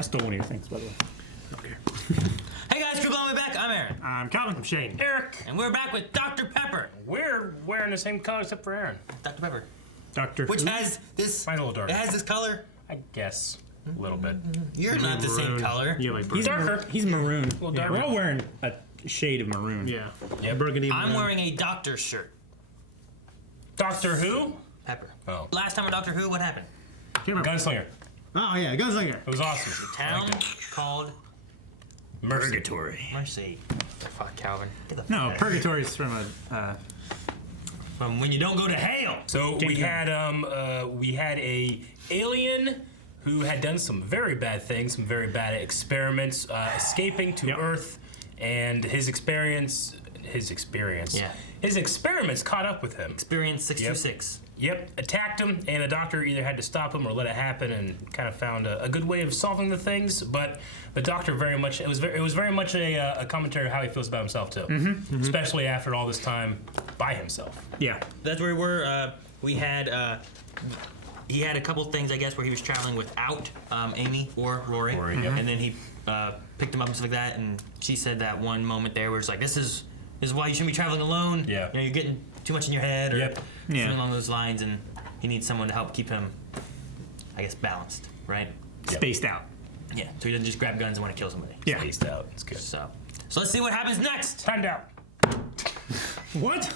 I stole one of your things, by the way. Okay. Hey guys, crew, me back. I'm Aaron. I'm Calvin. I'm Shane. Eric. And we're back with Dr. Pepper. We're wearing the same color except for Aaron. Dr. Pepper. Doctor. Which has this. Mine's a little darker. It has this color. I guess. A little bit. You're not the same color. Yeah, like He's darker. He's maroon. Well, Yeah, we're all wearing a shade of maroon. Yeah. Yep. Burgundy. I'm maroon. wearing a doctor shirt. Doctor Who? Pepper. Oh. Last time on Doctor Who, what happened? Gunslinger. Oh yeah, Gunslinger. It was awesome. Town called Purgatory. Mercy. Fuck, Calvin. Get the fuck No, out of here. Purgatory is from a. From when you don't go to hell. So we had a alien who had done some very bad things, some very bad experiments, escaping to Earth, and his experiments caught up with him. Experience 626. Yep, attacked him, and the doctor either had to stop him or let it happen, and kind of found a good way of solving the things. But the doctor it was very much a commentary of how he feels about himself too, especially after all this time by himself. Yeah. That's where we were. We had. He had a couple things, I guess, where he was traveling without Amy or Rory. And then he picked him up and stuff like that. And she said that one moment there where it's like, this is why you shouldn't be traveling alone. Yeah. You know, you're getting too much in your head or something Yeah. along those lines. And he needs someone to help keep him, I guess, balanced, right? Spaced out. Yeah. So he doesn't just grab guns and want to kill somebody. Yeah. Spaced out. It's good. So let's see what happens next. Timed out. What?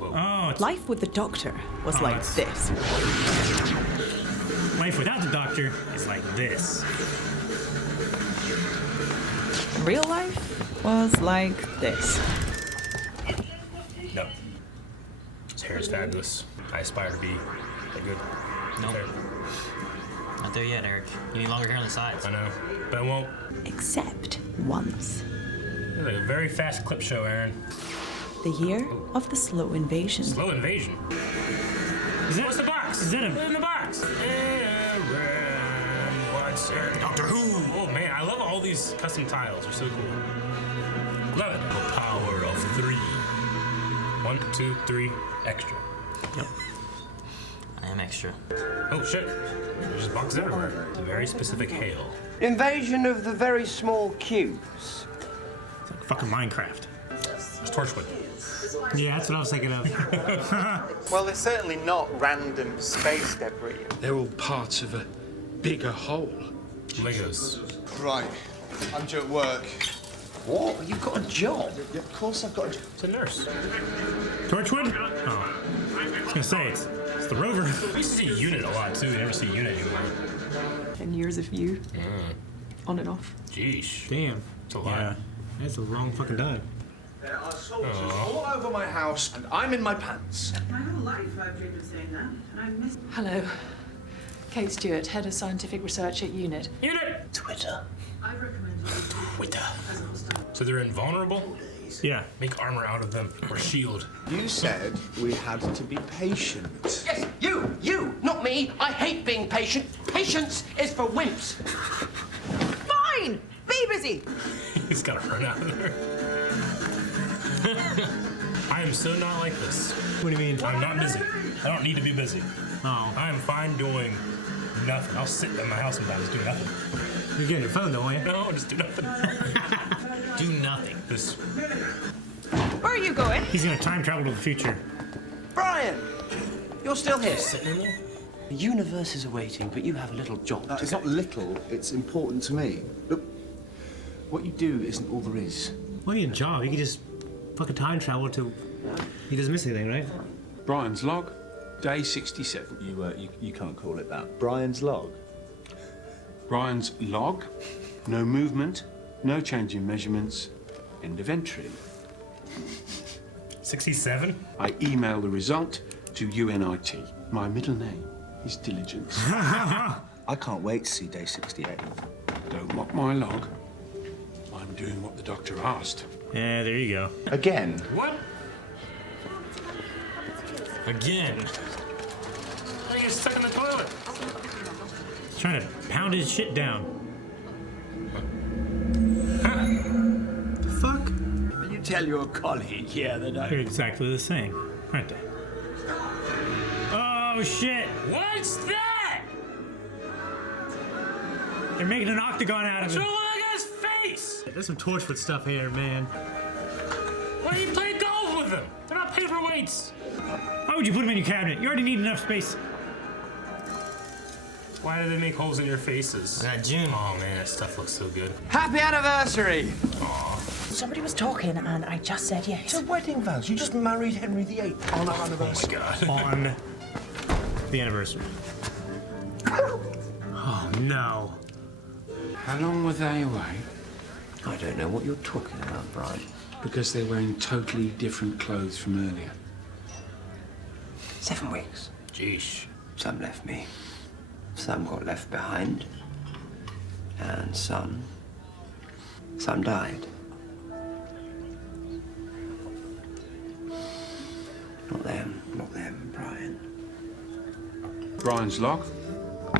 Oh, it's Life with the Doctor was like it's- this. life without the Doctor is like this. Real life was like this. No. His hair is fabulous. I aspire to be that good. Nope. Okay. Not there yet, Eric. You need longer hair on the sides. I know, but I won't. Except once. It's like a very fast clip show, Aaron. The year of the slow invasion. Slow invasion. What's the box? Is that a- What's in the box? Aaron, what's Aaron? Doctor Who. Oh man, I love all these custom tiles. They're so cool. Love it. The power of 3. 1, 2, 3, extra. Yep. I am extra. Oh shit. There's just boxes everywhere. A very specific hail. Invasion of the very small cubes. It's like fucking Minecraft. There's Torchwood. Yeah, that's what I was thinking of. Well, they're certainly not random space debris. They're all parts of a bigger whole. Legos. Right, I'm due at work. What? You've got a job? Yeah, of course I've got a job. It's a nurse. Torchwood? Oh. I was gonna say, it's the rover. We used to see Unit a lot too. We never see Unit anymore. 10 years of you. On and off. Jeez. Damn. It's a lot. Yeah. That's the wrong fucking time. There are soldiers all over my house, and I'm in my pants. My whole life I've dreamed of saying that, and I miss. Hello. Kate Stewart, Head of Scientific Research at UNIT. Unit! Twitter. I recommend you Twitter. as a hostile. So they're invulnerable? Yeah. Make armor out of them, or shield. You said we had to be patient. Yes, you, not me. I hate being patient. Patience is for wimps. Fine! Be busy! He's gotta run out of there. I am so not like this. What do you mean? I'm not busy. I don't need to be busy. Oh. I am fine doing nothing. I'll sit in my house sometimes, do nothing. You're getting your phone though, won't you? No, just do nothing. Do nothing. This. Where are you going? He's gonna time travel to the future. Brian, you're still here. Sitting in there? The universe is awaiting, but you have a little job. It's not little, it's important to me. Look, what you do isn't all there is. What are your job? You can just fucking time travel to. He doesn't miss anything, right? Brian's log, day 67. You can't call it that. Brian's log. Brian's log, no movement, no change in measurements, end of entry. 67? I email the result to UNIT. My middle name is Diligence. I can't wait to see day 68. Don't mock my log. I'm doing what the doctor asked. Yeah, there you go. Again. What? Again. I get stuck in the toilet. He's trying to pound his shit down. The fuck? Will you tell your colleague here that They're exactly the same, aren't they? Oh shit! What's that? They're making an octagon out of What's him. wrong with that guy's face? There's some Torchwood stuff here, man. Why do you play golf with them? They're not paperweights. Why would you put them in your cabinet? You already need enough space. Why do they make holes in your faces? That June. Oh man, that stuff looks so good. Happy anniversary! Somebody was talking and I just said yes. It's a wedding vows. You just married Henry VIII on our anniversary. Oh my god. On the anniversary. Oh no. How long were they away? I don't know what you're talking about, Brian. Because they're wearing totally different clothes from earlier. 7 weeks. Jeesh. Some left me. Some got left behind. And some died. Not them, Brian. Brian's log,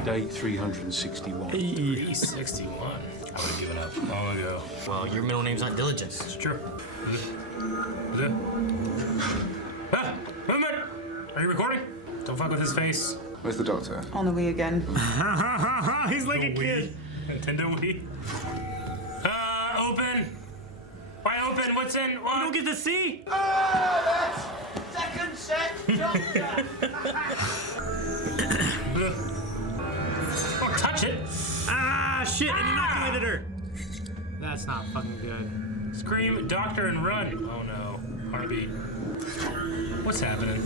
day 361. 361. I would have given up long ago. Well, your middle name's not Diligence. It's true. Ah! Movement! Are you recording? Don't fuck with his face. Where's the doctor? On the Wii again. He's like a kid. Nintendo Wii. Open. Why open? What's in? You don't get to see. Second set, doctor! Don't touch it. Ah, shit! And inoculated her. That's not fucking good. Scream, doctor, and run. Oh no. Heartbeat. What's happening?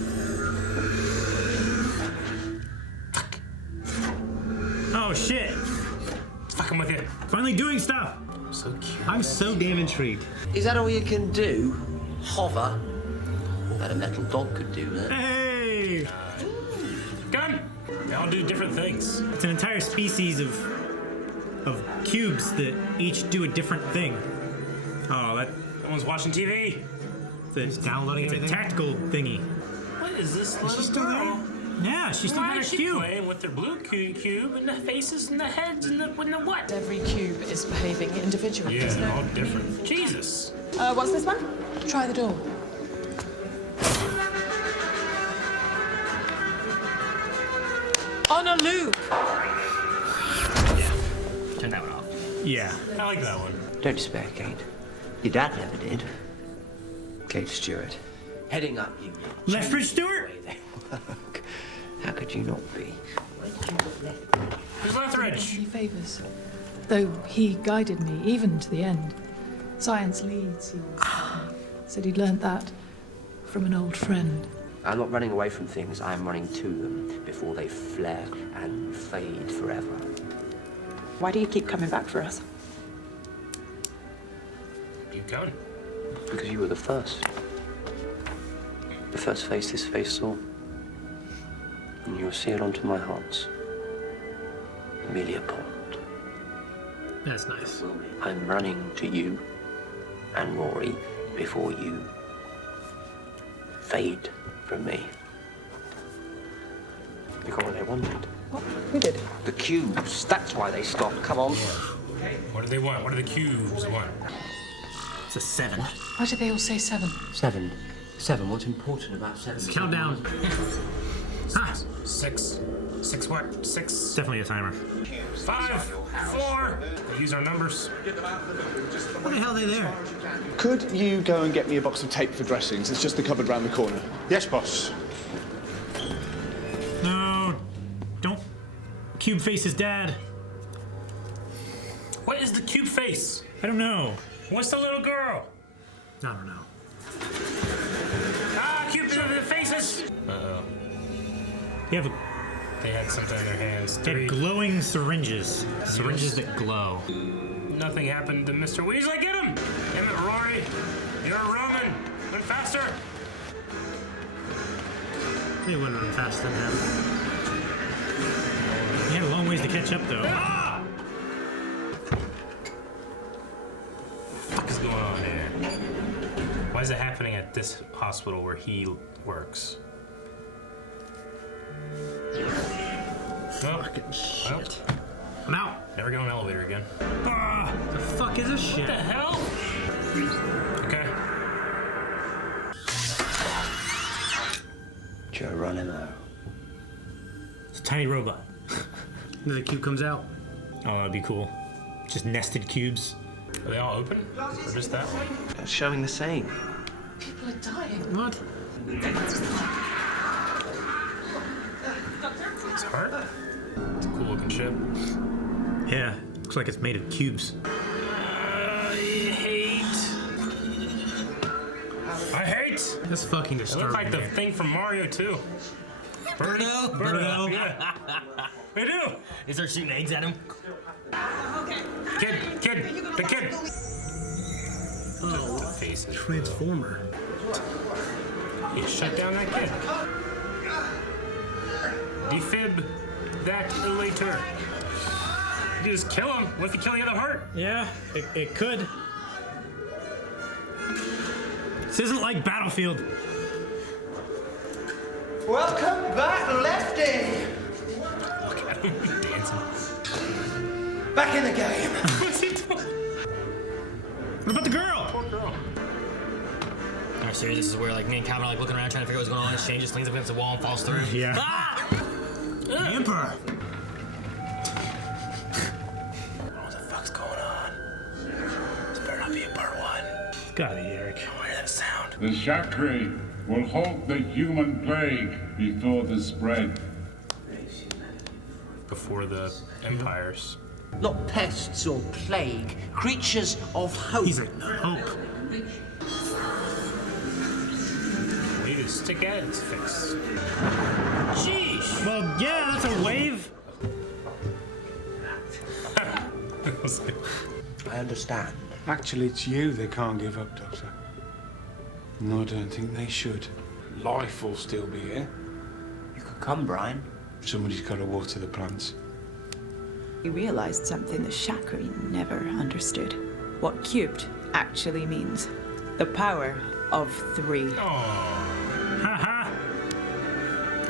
Oh shit! It's fucking with you. Finally doing stuff. I'm so cute. I'm so damn intrigued. Is that all you can do? Hover? That a metal dog could do that. Hey! Gun. They all do different things. It's an entire species of cubes that each do a different thing. Oh, that. No one's watching TV. It's downloading It's everything? a tactical thingy. What is this little she still girl? there? Yeah, she's still Why got is a she cube. playing with their blue cube and the faces and the heads and the what? Every cube is behaving individually. Yeah, isn't they're it? all different. Jesus. What's this one? Try the door. On a loop. Turn that one off. Yeah. I like that one. Don't despair, Kate. Your dad never did. Kate Stewart. Heading up you. Lethbridge Stewart? Work. How could you not be? Who's Lethbridge? Any favours. Though he guided me, even to the end. Science leads, he said he'd learnt that from an old friend. I'm not running away from things, I'm running to them before they flare and fade forever. Why do you keep coming back for us? You coming? Because you were the first. The first face this face saw. And you were sealed onto my heart's Amelia Pond. That's nice. I'm running to you and Rory before you fade from me. You got what they wanted. What? Who did? The cubes. That's why they stopped. Come on. What do they want? What do the cubes want? It's a 7. Why did they all say 7? 7. 7. What's important about 7? Countdown. Ah, 6. 6 what? 6. definitely a timer. 5. 4. They use our numbers. What the hell are they there? Could you go and get me a box of tape for dressings? It's just the cupboard round the corner. Yes, boss. No, don't. Cube face his dad. What is the cube face? I don't know. What's the little girl? I don't know. Ah, cube faces. Uh-oh. You have They had something in their hands. they have 3. glowing syringes. Syringes that glow. Nothing happened to Mr. Weasley. Get him! Damn it, Rory. You're a Roman. Run faster. They wouldn't run faster than him. He had a long ways to catch up, though. Ah! What the fuck is going on here? Why is it happening at this hospital where he works? Oh, Fucking shit. well, I'm out. never get on an elevator again. Ah, the fuck is this shit? What the hell? Okay. Geronimo. It's a tiny robot. Then the cube comes out. Oh, that'd be cool. Just nested cubes. Are they all open? Or just that one? Showing the same. People are dying. What? It's hard. It's a cool looking ship. Yeah, looks like it's made of cubes. I hate. That's fucking It disturbing. looks like the thing from Mario 2. Birdo? Yeah. They do. They start shooting eggs at him. Kid, the kid. Oh, faces. Transformer. He shut down that kid. Defib that later. You just kill him. What if you kill the other heart? Yeah, it could. This isn't like Battlefield. Welcome back, Lefty. Look at him dancing. Back in the game. What's he doing? What about the girl? Poor girl. Are you serious? This is where like me and Calvin are like looking around trying to figure out what's going on. It changes, leans up against the wall and falls through. Yeah. Ah! The Emperor. What the fuck's going on? This better not be a part 1. It's gotta be Eric. I hear that sound. The Chakri will halt the human plague before the spread. Before the empires. Not pests or plague, creatures of hope. He's like, hope. We need to stick at its face. Sheesh. Well, yeah, that's a wave. I understand. Actually, it's you they can't give up, Doctor. No, I don't think they should. Life will still be here. You could come, Brian. Somebody's got to water the plants. He realized something the Chakri never understood. What cubed actually means. The power of 3. Haha.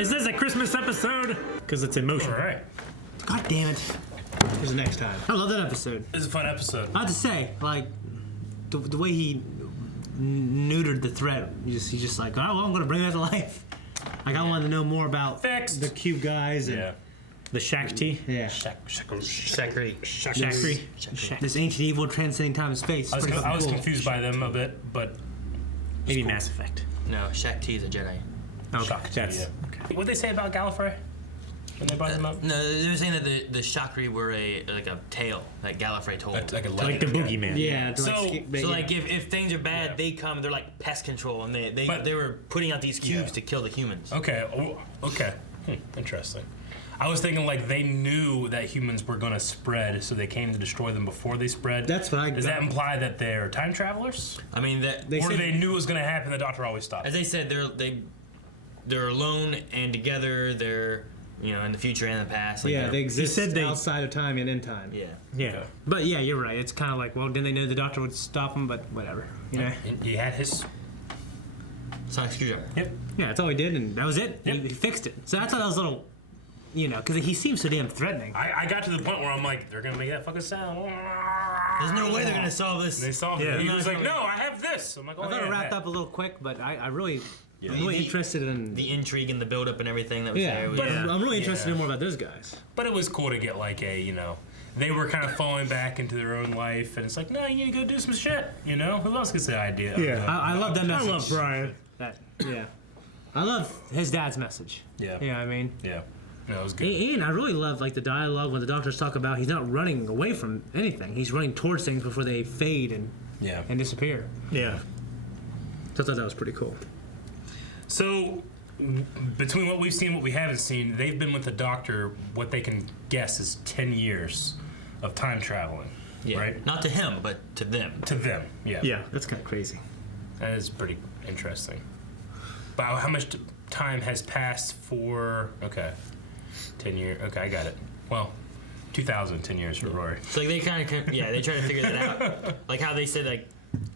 Is this a Christmas episode? Because it's emotional. All right. God damn it. Here's the next time. I love that episode. It was a fun episode. I have to say, like, the way he neutered the threat, he's just like, oh, well, I'm going to bring that to life. Like, I wanted to know more about the cube guys and the Shakti. Yeah. Shakri. This ancient evil transcending time and space. I was Cool. confused by them a bit, but Maybe Mass Effect. No, Shakti is a Jedi. Okay, Shakti, that's yeah. What'd they say about Gallifrey when they brought them up? No, they were saying that the Shakri were a tale that Gallifrey told. Like a like the boogeyman. Yeah. So like if things are bad, they come. They're like pest control, and they were putting out these cubes to kill the humans. Okay. Okay. Interesting. I was thinking like they knew that humans were going to spread, so they came to destroy them before they spread. That's what I Does that imply that they're time travelers? I mean that. Or they knew it was going to happen. The Doctor always stopped. As they said, they're alone and together. They're in the future and the past. Like Yeah, they exist said they- outside of time and in time. Yeah. Yeah. Okay. But yeah, you're right. It's kind of like, well, didn't they know the Doctor would stop him? But whatever. You know? He had his sonic screwdriver. Yep. Yeah, that's all he did, and that was it. Yep. He fixed it. So I thought that was a little, because he seems so damn threatening. I got to the point where I'm like, they're going to make that fucking sound. There's no way they're gonna solve this. And they solved Yeah. it. He was like, no, I have this. I'm like, oh, I thought yeah, it wrapped that. up a little quick, but I really, Yeah. I'm really interested in. the intrigue and the build-up and everything that was Yeah, there. but Was, I'm really interested Yeah. in more about those guys. But it was cool to get like they were kind of falling back into their own life, and it's like, no, you need to go do some shit. Who else gets the idea? I love that message. I love Brian. Yeah. I love his dad's message. Yeah. You know what I mean? Yeah. No, it was good. And I really love the dialogue when the doctors talk about he's not running away from anything. He's running towards things before they fade and disappear. Yeah. So I thought that was pretty cool. So, between what we've seen and what we haven't seen, they've been with the Doctor, what they can guess is 10 years of time traveling. yeah. Right? Not to him, but to them. To them, yeah. Yeah, that's kind of crazy. That is pretty interesting. But how much time has passed for, 10 years, okay, I got it. Well, 10 years for Rory. So like they kind of they try to figure that out. Like how they said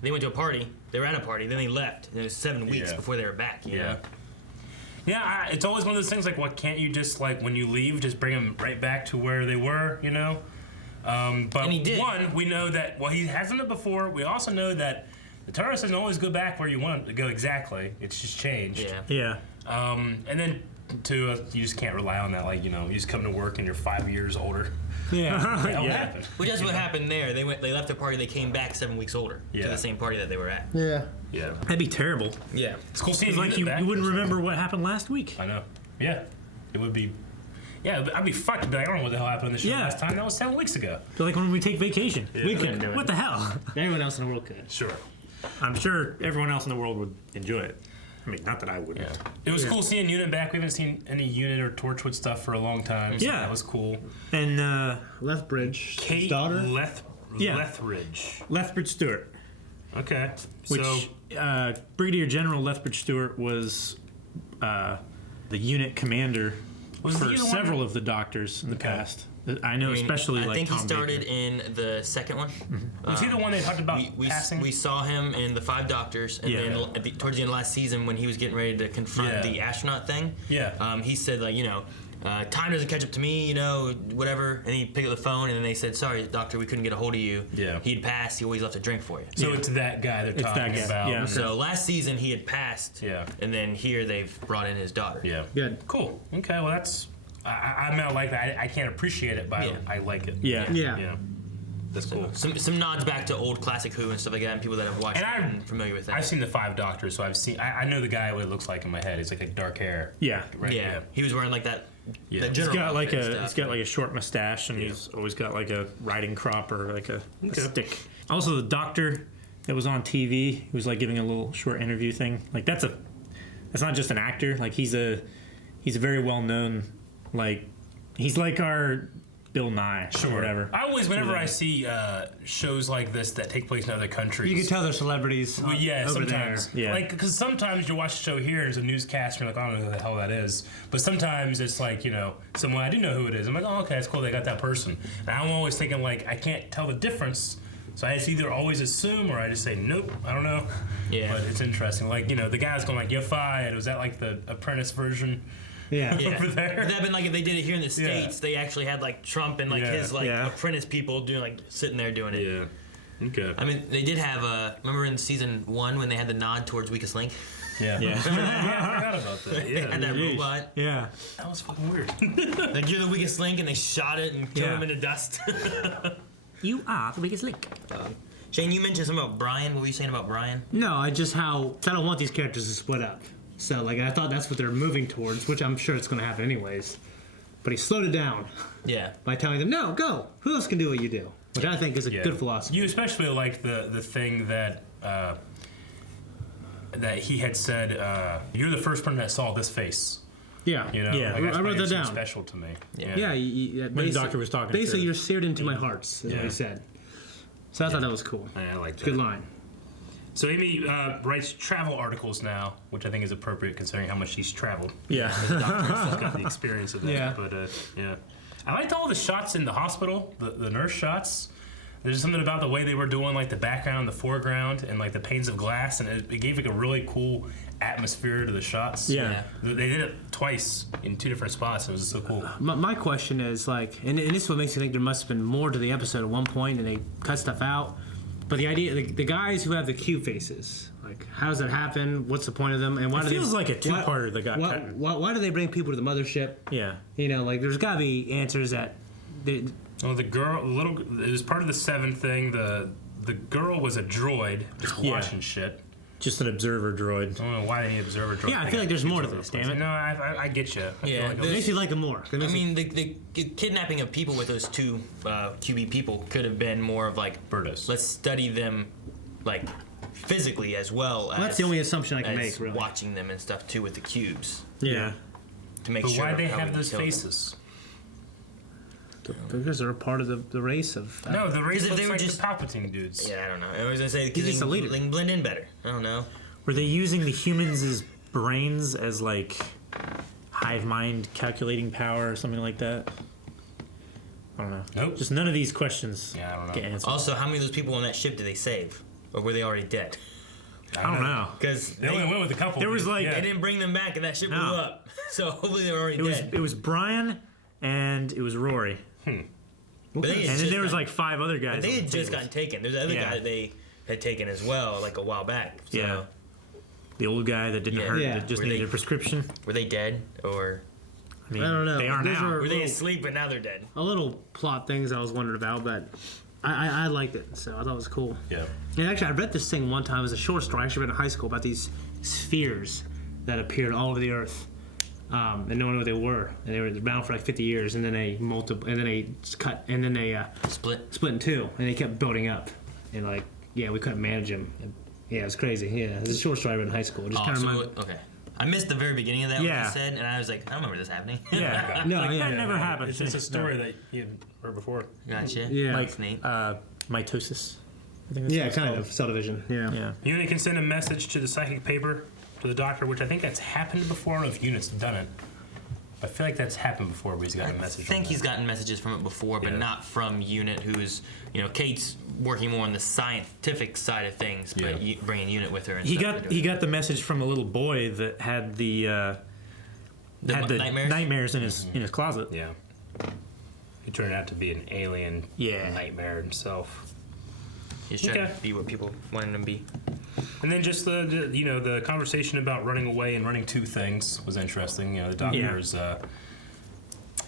they went to a party, they were at a party, then they left. And it was 7 weeks Yeah. before they were back. You know? Yeah, it's always one of those things like, what can't you just, when you leave, just bring them right back to where they were, But And he did. one, we know that, he hasn't done it before. We also know that the TARDIS doesn't always go back where you want it to go exactly. It's just changed. Yeah. Yeah. And then too. You just can't rely on that. Like, you just come to work and you're 5 years older. Yeah. Happened? Which is what happened there. They left the party. They came back 7 weeks older to the same party that they were at. Yeah. Yeah. That'd be terrible. Yeah. It's cool seeing you wouldn't remember what happened last week. I know. Yeah. It would be. Yeah, I'd be fucked. But I don't know what the hell happened on the show last time. That was 7 weeks ago. So like when we take vacation, we couldn't can. do it. What the hell? Everyone else in the world could. Sure. I'm sure everyone else in the world would enjoy it. I mean, not that I wouldn't. Yeah. It was cool seeing Unit back. We haven't seen any Unit or Torchwood stuff for a long time. So that was cool. And Lethbridge, Kate daughter, Lethbridge. Lethbridge Stewart. Okay. Which Brigadier General Lethbridge Stewart was the unit commander for several of the Doctors in the past. I know, especially I think Tom he started Baker. in the second one. Was he the one they talked about passing? We saw him in the 5 Doctors, and then towards the end of last season, when he was getting ready to confront the astronaut thing, he said time doesn't catch up to me, whatever. And he picked up the phone, and then they said, "Sorry, Doctor, we couldn't get a hold of you." Yeah. He'd passed. He always left a drink for you. So it's that guy they're talking about. Yeah. So last season he had passed. Yeah. And then here they've brought in his daughter. Yeah. Good. Cool. Okay. Well, that's. I'm not like that. I can't appreciate it, but I like it. Yeah. That's cool. Some nods back to old classic Who and stuff like that, and people that have watched it and familiar with that. I've seen the 5 Doctors, so I've seen. I know the guy what it looks like in my head. He's like dark hair. Yeah. Right. Yeah. He was wearing like that. Yeah. That He's general got like a short mustache, and he's always got like a riding crop or like a stick. Also, the Doctor that was on TV, he was like giving a little short interview thing. Like that's not just an actor. Like he's a very well known he's like our Bill Nye or whatever. I always, whenever I see shows like this that take place in other countries, You can tell they're celebrities. Well, yeah, over sometimes. there. Yeah. Like, because sometimes you watch a show here, there's a newscast, and you're like, I don't know who the hell that is. But sometimes it's like, someone I do know who it is. I'm like, oh, okay, that's cool, they got that person. And I'm always thinking, like, I can't tell the difference. So I just either always assume or I just say, nope, I don't know. Yeah. But it's interesting. Like, the guy's going like, you're fired. Was that like the Apprentice version? Yeah. Over there. Would that have been like if they did it here in the States, they actually had like Trump and like his apprentice people doing sitting there doing it. Yeah. Okay. I mean, they did have remember in season 1 when they had the nod towards weakest link? Yeah. Yeah. I forgot about that. They had that robot. Yeah. That was fucking weird. Like you're the weakest link, and they shot it and killed him into dust. You are the weakest link. Shane, you mentioned something about Brian. What were you saying about Brian? No, I don't want these characters to split up. So, I thought that's what they're moving towards, which I'm sure it's going to happen anyways. But he slowed it down. Yeah. By telling them, no, go. Who else can do what you do? Which I think is a good philosophy. You especially like the thing that that he had said, you're the first person that saw this face. Yeah. I wrote that down. Special to me. Yeah. When the doctor was talking. Basically, you're seared into my hearts, is what he said. So I thought that was cool. I like that. Good line. So Amy writes travel articles now, which I think is appropriate considering how much she's traveled. Yeah. The doctor's got the experience of that. Yeah. But I liked all the shots in the hospital, the nurse shots. There's something about the way they were doing like the background, the foreground, and like the panes of glass, and it gave like a really cool atmosphere to the shots. Yeah. They did it twice in 2 different spots. It was so cool. My question is and this is what makes me think there must have been more to the episode at one point, and they cut stuff out. But the idea, the guys who have the cube faces, how does that happen? What's the point of them? And why it feels like a two-parter that got cut. Why do they bring people to the mothership? Yeah. There's got to be answers that. Well, the girl, it was part of the 7 thing. The girl was a droid, just watching shit. Just an observer droid. I don't know why they need observer droid. Yeah, I feel like there's more to this, damn it. No, I get you. Yeah, makes you like them more. I mean, the kidnapping of people with those 2 QB people could have been more of like Birdos. Let's study them, like physically as well as. That's the only assumption I can make. Really, watching them and stuff too with the cubes. Yeah. To make but sure. But why they have those faces? Because they're a part of the race of. No, the race looks they were like just the Palpatine dudes. Yeah, I don't know. I was gonna say because he's just a leader. They can blend in better. I don't know. Were they using the humans' brains as like hive mind calculating power or something like that? I don't know. Nope. Just none of these questions I don't know. get answered. Also, how many of those people on that ship did they save, or were they already dead? I don't know. Because they only went with a couple. There was like they didn't bring them back, and that ship blew up. So hopefully they were already dead. It was Brian and it was Rory. And then there was like 5 other guys. They had just gotten taken. There's another guy that they had taken as well, like a while back. So. Yeah. The old guy that didn't hurt, that just needed a prescription. Were they dead or? I mean, I don't know. They are Those now. Were they asleep and now they're dead? A little plot things I was wondering about, but I liked it, so I thought it was cool. Yeah. And actually, I read this thing one time. It was a short story I actually read in high school about these spheres that appeared all over the Earth, and no one knew what they were. And they were around for like 50 years, and then they split in two, and they kept building up. And like, yeah, we couldn't manage them. And, yeah, it was crazy. Yeah, it was a short story I read in high school. It just kind of okay. I missed the very beginning of that, what you said, and I was like, I don't remember this happening. Yeah. That never happened. It's just a story that you had heard before. Gotcha. Yeah. Like mitosis. I think yeah, kind of cell division. Yeah. Unit can send a message to the psychic paper to the doctor, which I think that's happened before. I don't know if Unit's done it. I feel like that's happened before where he's gotten a message. I think he's gotten messages from it before, but not from Unit, who's, Kate's working more on the scientific side of things, but bringing Unit with her. And he got the message from a little boy that had the nightmares in his closet. Yeah. He turned out to be an alien nightmare himself. He's trying to be what people want him to be. And then just the conversation about running away and running to things was interesting. The doctor's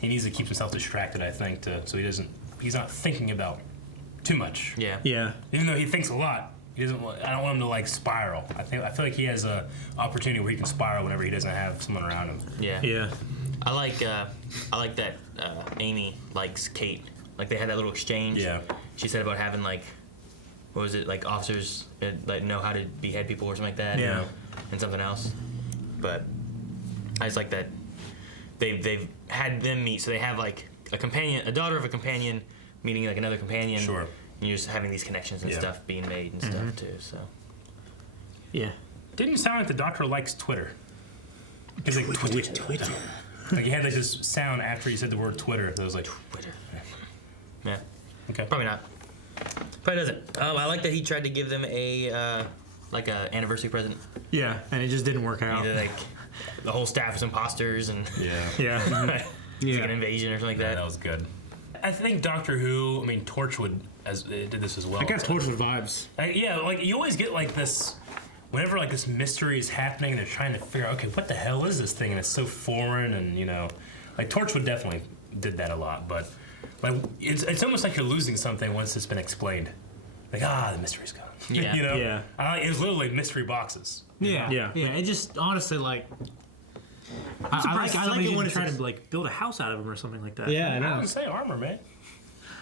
he needs to keep himself distracted, I think, so he's not thinking about too much. Yeah. Even though he thinks a lot, he doesn't. I don't want him to like spiral. I feel like he has a opportunity where he can spiral whenever he doesn't have someone around him. Yeah. I like that Amy likes Kate. Like they had that little exchange. Yeah. She said about having like, what was it, like officers that know how to behead people or something like that. Yeah. And something else. But I just like that they've had them meet, so they have like a daughter of a companion meeting like another companion. Sure. And you're just having these connections and stuff being made and stuff too. So. Yeah. Didn't sound like the doctor likes Twitter. He's like Twitter. Like he had like this sound after he said the word Twitter. That was like Twitter. Yeah. Okay. Probably not. Probably doesn't. I like that he tried to give them a like a anniversary present. Yeah, and it just didn't work out. Either like the whole staff is imposters and yeah, like an invasion or something like that. Yeah, that was good. I think Doctor Who, Torchwood did this as well. I got Torchwood vibes. Yeah, like you always get like this. Whenever like this mystery is happening, and they're trying to figure out, okay, what the hell is this thing? And it's so foreign, and like Torchwood definitely did that a lot. But like it's almost like you're losing something once it's been explained. Like the mystery's gone. Yeah, Yeah. It was literally mystery boxes. Yeah. It just honestly like. I like it when it's trying to like build a house out of them or something like that. Yeah, I I know. wouldn't say armor, man.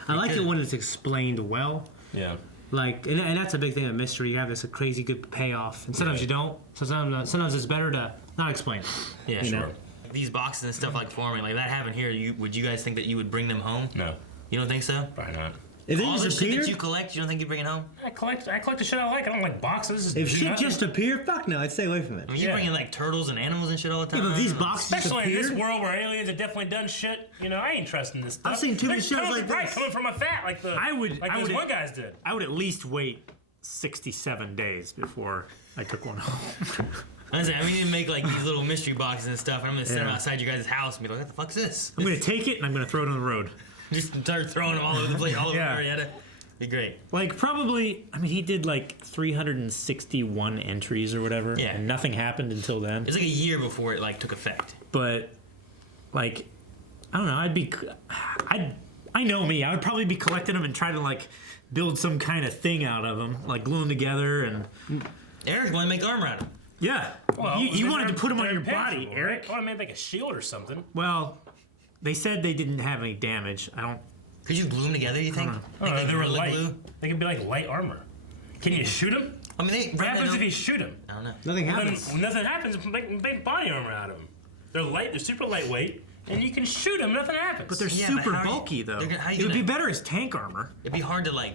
I like it when it's explained well. Yeah. Like, and that's a big thing of mystery. You have this crazy good payoff, and sometimes you don't. Sometimes it's better to not explain it. Yeah, sure. These boxes and stuff like forming, like that happened here. Would you guys think that you would bring them home? No. You don't think so? Probably not. If it All the just shit that appeared, you collect, you don't think you'd bring it home? I collect the shit I like. I don't like boxes. if shit just appeared, fuck no, I'd stay away from it. I mean, you bring in like turtles and animals and shit all the time. Yeah, but these boxes Especially in this appeared. world where aliens have definitely done shit. I ain't trusting this stuff. I've seen too many They're shows coming- like right, this. coming from a fat like the those one guys did. I would at least wait 67 days before I took one home. I mean, you make like these little mystery boxes and stuff, and I'm gonna set them outside your guys' house and be like, "What the fuck is this?" I'm gonna take it and I'm gonna throw it on the road. Just start throwing them all over the place, all over Marietta. Be great. Like probably, he did like 361 entries or whatever, and nothing happened until then. It's like a year before it like took effect. But like, I don't know. I know me. I would probably be collecting them and trying to like build some kind of thing out of them, like glue them together and. Eric wanted to make armor out of them. Yeah. Well, you wanted to put them on they're your body, impenetrable, Eric. Right? Well, I made like a shield or something. Well, they said they didn't have any damage. I don't. Could you glue them together? You think? Like They were Gorilla light. Glue? They could be like light armor. Can you shoot them? I mean, What happens if you shoot them? I don't know. Nothing happens. Nothing happens. Make body armor out of them. They're light. They're super lightweight, and you can shoot them. Nothing happens. But they're Yeah, super but how are you- bulky though. how are It you would be gonna- better as tank armor. It'd be hard to like,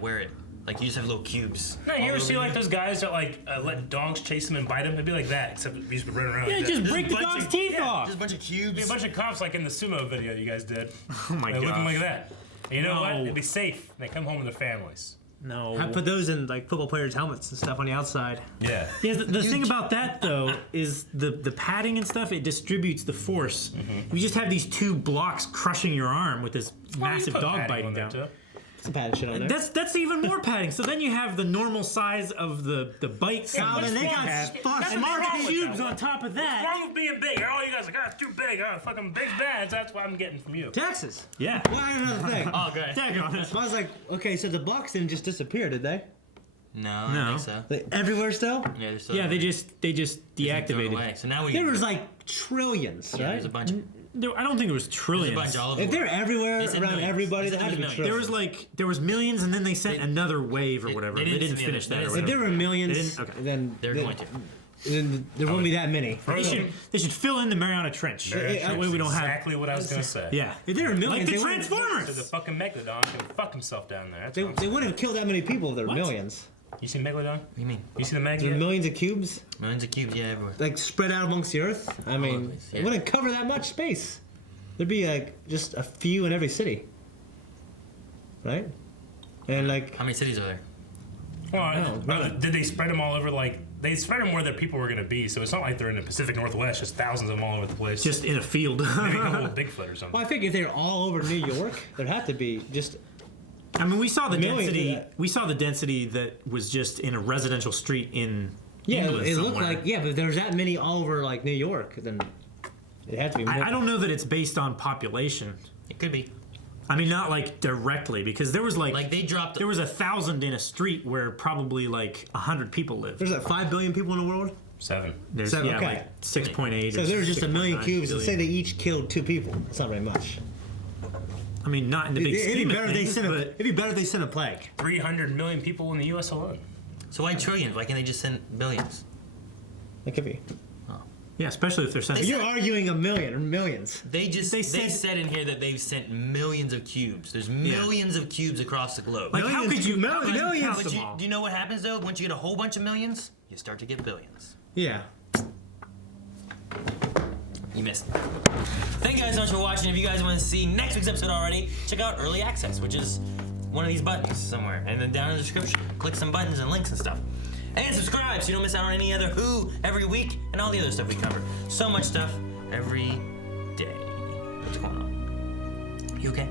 wear it. Like you just have little cubes. No, you all ever over see you. like those guys that like let dogs chase them and bite them? It'd be like that, except you just run around. Yeah, like just that. break the bunch dog's of- teeth off. Just a bunch of cubes. Be a bunch of cops like in the sumo video you guys did. Oh my They're god. looking like that. And you know what? No. It'd be safe. They come home with their families. No. I put those in like football players' helmets and stuff on the outside. Yeah. Yeah, the thing about that though is the padding and stuff. It distributes the force. You just have these two blocks crushing your arm with this massive dog biting down. Some padding shit on there. That's even more padding. So then you have the normal size of the bike. Yeah, and they got and more cubes on top of that. What's wrong with being big? Oh, you guys are like, it's too big. Oh, fucking big's bad. That's what I'm getting from you. Texas. Yeah. Well, I have another thing. Oh, good. I was like, okay, so the Bucks didn't just disappear, did they? No, I don't think so. Everywhere still? Yeah, they're still Yeah, they just deactivated. away. So now There was like trillions, yeah, right? there's a bunch. I don't think it was trillions. There's a bunch all over If the they're world. everywhere They said around millions. everybody, They there said had to be millions. trillions. There was millions, and then they sent another wave or whatever. they They didn't didn't send finish the that. other- Or they If whatever. there were millions, They didn't- okay. then They're going to. Then there won't be that many. They should fill in the Marietta Trench. That way we don't have. Exactly what I was gonna say. Yeah. If there were millions, Like the they wouldn't- Transformers. So the fucking Megalodon can fuck himself down there. That's They, what I'm they saying. wouldn't have killed that many people if there were millions. You seen Megalodon? What do you mean? You see the Meg? There are yet? millions of cubes, Millions of cubes, yeah, everywhere. like spread out amongst the earth. I over mean, the place, yeah. it wouldn't cover that much space. There'd be like just a few in every city, right? And like, How many cities are there? Well, did they spread them all over? Like they spread them where the people were gonna be. So it's not like they're in the Pacific Northwest, just thousands of them all over the place. Just in a field. Maybe a couple of Bigfoot or something. well, I think if they're all over New York, there'd have to be just. I mean, we saw the Millions of density. that. We saw the density that was just in a residential street in Yeah, England it looked somewhere. like but if there's that many all over like New York, then it had to be more. I don't know that it's based on population. It could be. I mean, not like directly, because there was like they dropped. there was 1,000 in a street where probably like 100 people lived. There's like 5 billion people in the world. 7. There's Seven, yeah, okay. like 6.8. So or there's just a million 6.9 cubes, and say billion. they each killed 2 people. It's not very much. I mean, not in the big It'd be scheme of better if they things, sent but it'd be better if they sent a plague. 300 million people in the U.S. alone. So why trillions? Why can't they just send billions? It could be. yeah, especially if they're sending. You're arguing a million or millions. They said in here that they've sent millions of cubes. There's millions of cubes across the globe. Like, how could you? How could you millions count of them Do all? you know what happens though? Once you get a whole bunch of millions, you start to get billions. Yeah. You missed. Thank you guys so much for watching. If you guys want to see next week's episode already, check out Early Access, which is one of these buttons somewhere. And then down in the description, click some buttons and links and stuff. And subscribe so you don't miss out on any other Who every week and all the other stuff we cover. So much stuff every day. What's going on? You okay?